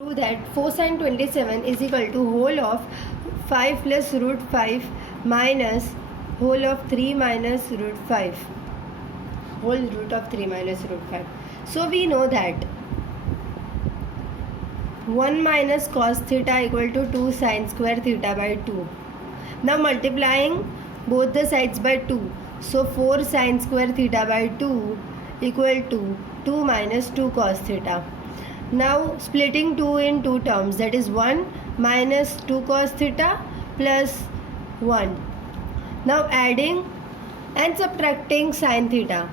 Prove that 4 sin 27 is equal to whole of 5 plus root 5 minus whole of 3 minus root 5. Whole root of 3 minus root 5. So we know that 1 minus cos theta equal to 2 sin square theta by 2. Now multiplying both the sides by 2. So 4 sin square theta by 2 equal to 2 minus 2 cos theta. Now splitting 2 in two terms, that is 1 minus 2 cos theta plus 1. Now adding and subtracting sin theta,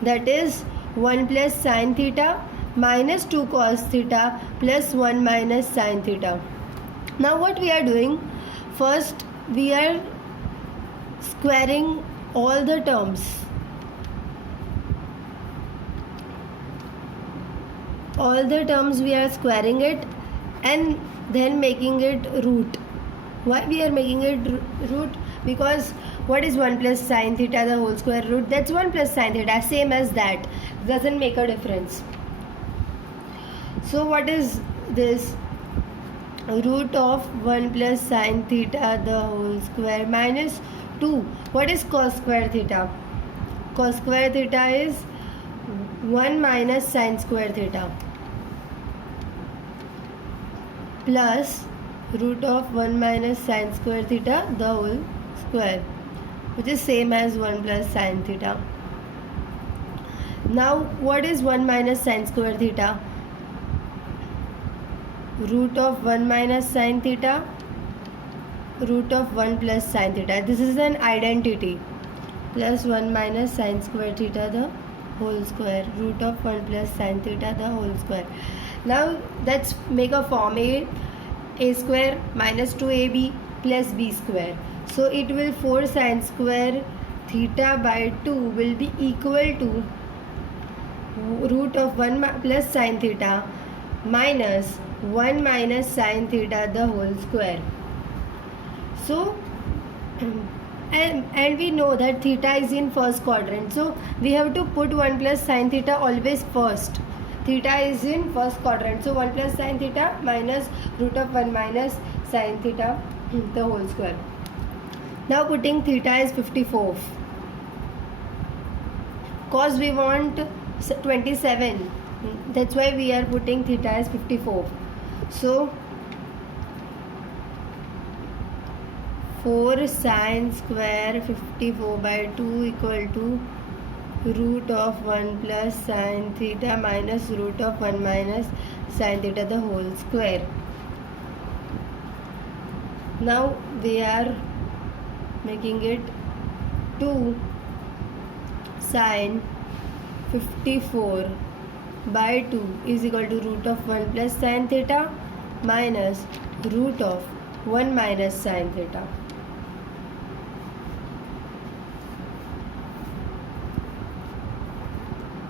that is 1 plus sin theta minus 2 cos theta plus 1 minus sin theta. Now what we are doing, first we are squaring all the terms. All the terms we are squaring it and then making it root. Why we are making it root? Because what is 1 plus sin theta the whole square root? That's 1 plus sin theta, same as that, doesn't make a difference. So what is this? Root of 1 plus sin theta the whole square minus 2. What is cos square theta? Cos square theta is 1 minus sin square theta plus root of 1 minus sin square theta the whole square, which is same as 1 plus sin theta. Now what is 1 minus sin square theta? Root of 1 minus sin theta, root of 1 plus sin theta. This is an identity. Plus 1 minus sin square theta the whole square, root of 1 plus sin theta the whole square. Now let's make a form. A square minus 2ab plus b square. So it will 4 sin square theta by 2 will be equal to root of 1 plus sin theta minus 1 minus sin theta the whole square. So and we know that theta is in first quadrant, so we have to put 1 plus sin theta always first. Theta is in first quadrant, so 1 plus sin theta minus root of 1 minus sin theta the whole square. Now putting theta is 54. Cos we want 27, that's why we are putting theta as 54. So 4 sin square 54 by 2 equal to root of 1 plus sin theta minus root of 1 minus sin theta the whole square. Now we are making it 2 sin 54 by 2 is equal to root of 1 plus sin theta minus root of 1 minus sin theta.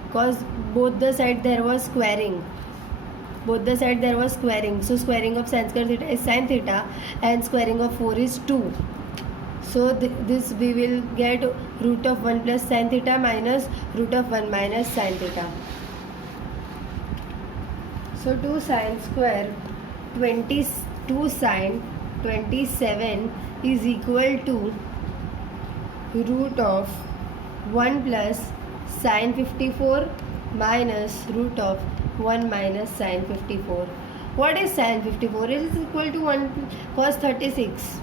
Because both the side there was squaring. So squaring of sin square theta is sin theta and squaring of 4 is 2. So this we will get root of 1 plus sin theta minus root of 1 minus sin theta. So 2 sin square 22 sin 27 is equal to root of 1 plus sin 54 minus root of 1 minus sin 54. What is sin 54? It is equal to 1 cos 36.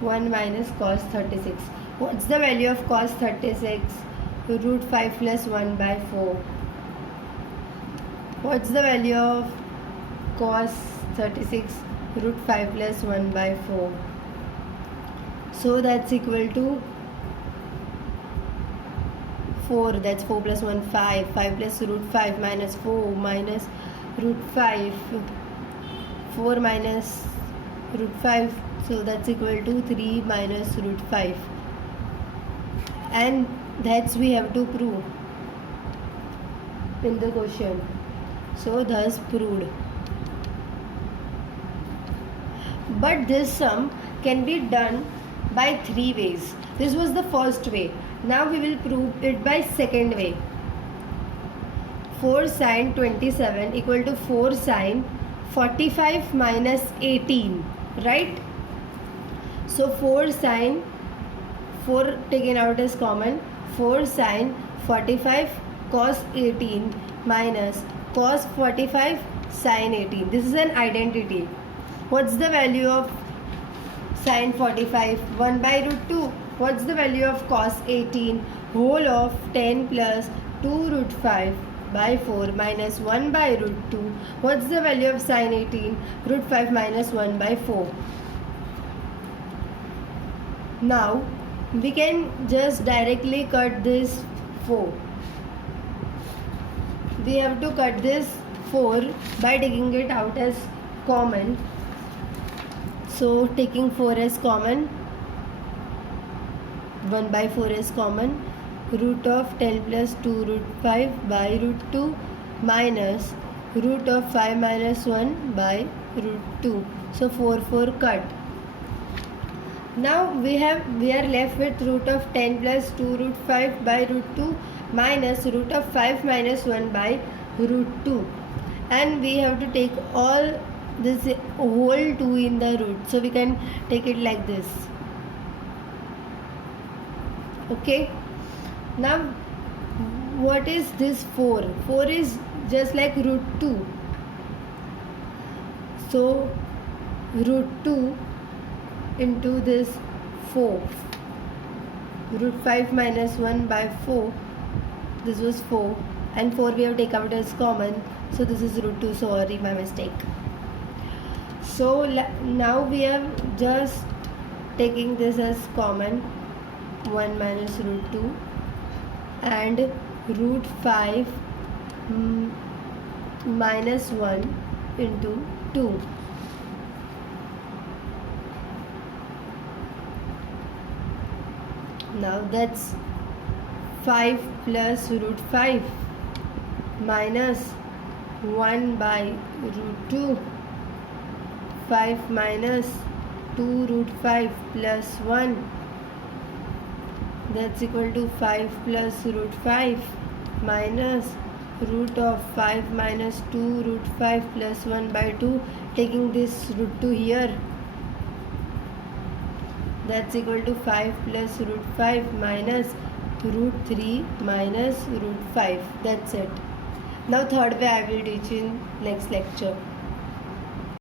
1 minus cos 36. What's the value of cos 36? Root 5 plus 1 by 4. What's the value of cos 36? Root 5 plus 1 by 4. So that's equal to 4, that's 4 plus 1, 5, 5 plus root 5 minus 4 minus root 5, 4 minus root 5, so that's equal to 3 minus root 5, and that's we have to prove in the question. So thus proved. But this sum can be done by 3 ways. This was the first way. Now we will prove it by second way. 4 sin 27 equal to 4 sin 45 minus 18, right? So 4 sine, 4 taken out as common, 4 sine 45 cos 18 minus cos 45 sine 18. This is an identity. What's the value of sine 45? 1 by root 2. What's the value of cos 18? Whole of 10 plus 2 root 5 by 4 minus 1 by root 2. What's the value of sine 18? Root 5 minus 1 by 4. Now we can just directly cut this 4. We have to cut this 4 by taking it out as common. So taking 4 as common, 1 by 4 is common, root of 10 plus 2 root 5 by root 2 minus root of 5 minus 1 by root 2. So 4 cut. Now we are left with root of 10 plus 2 root 5 by root 2 minus root of 5 minus 1 by root 2, and we have to take all this whole 2 in the root, so we can take it like this. Okay, now what is this 4? 4 is just like root 2, so root 2 into this 4, root 5 minus 1 by 4, this was 4, and 4 we have taken out as common, so this is root 2, sorry, my mistake. So now we are just taking this as common, 1 minus root 2 and root 5 minus 1 into 2. Now that's 5 plus root 5 minus 1 by root 2, 5 minus 2 root 5 plus 1, that's equal to 5 plus root 5 minus root of 5 minus 2 root 5 plus 1 by 2, taking this root 2 here, that's equal to 5 plus root 5 minus root 3 minus root 5. That's it. Now third way I will teach in next lecture.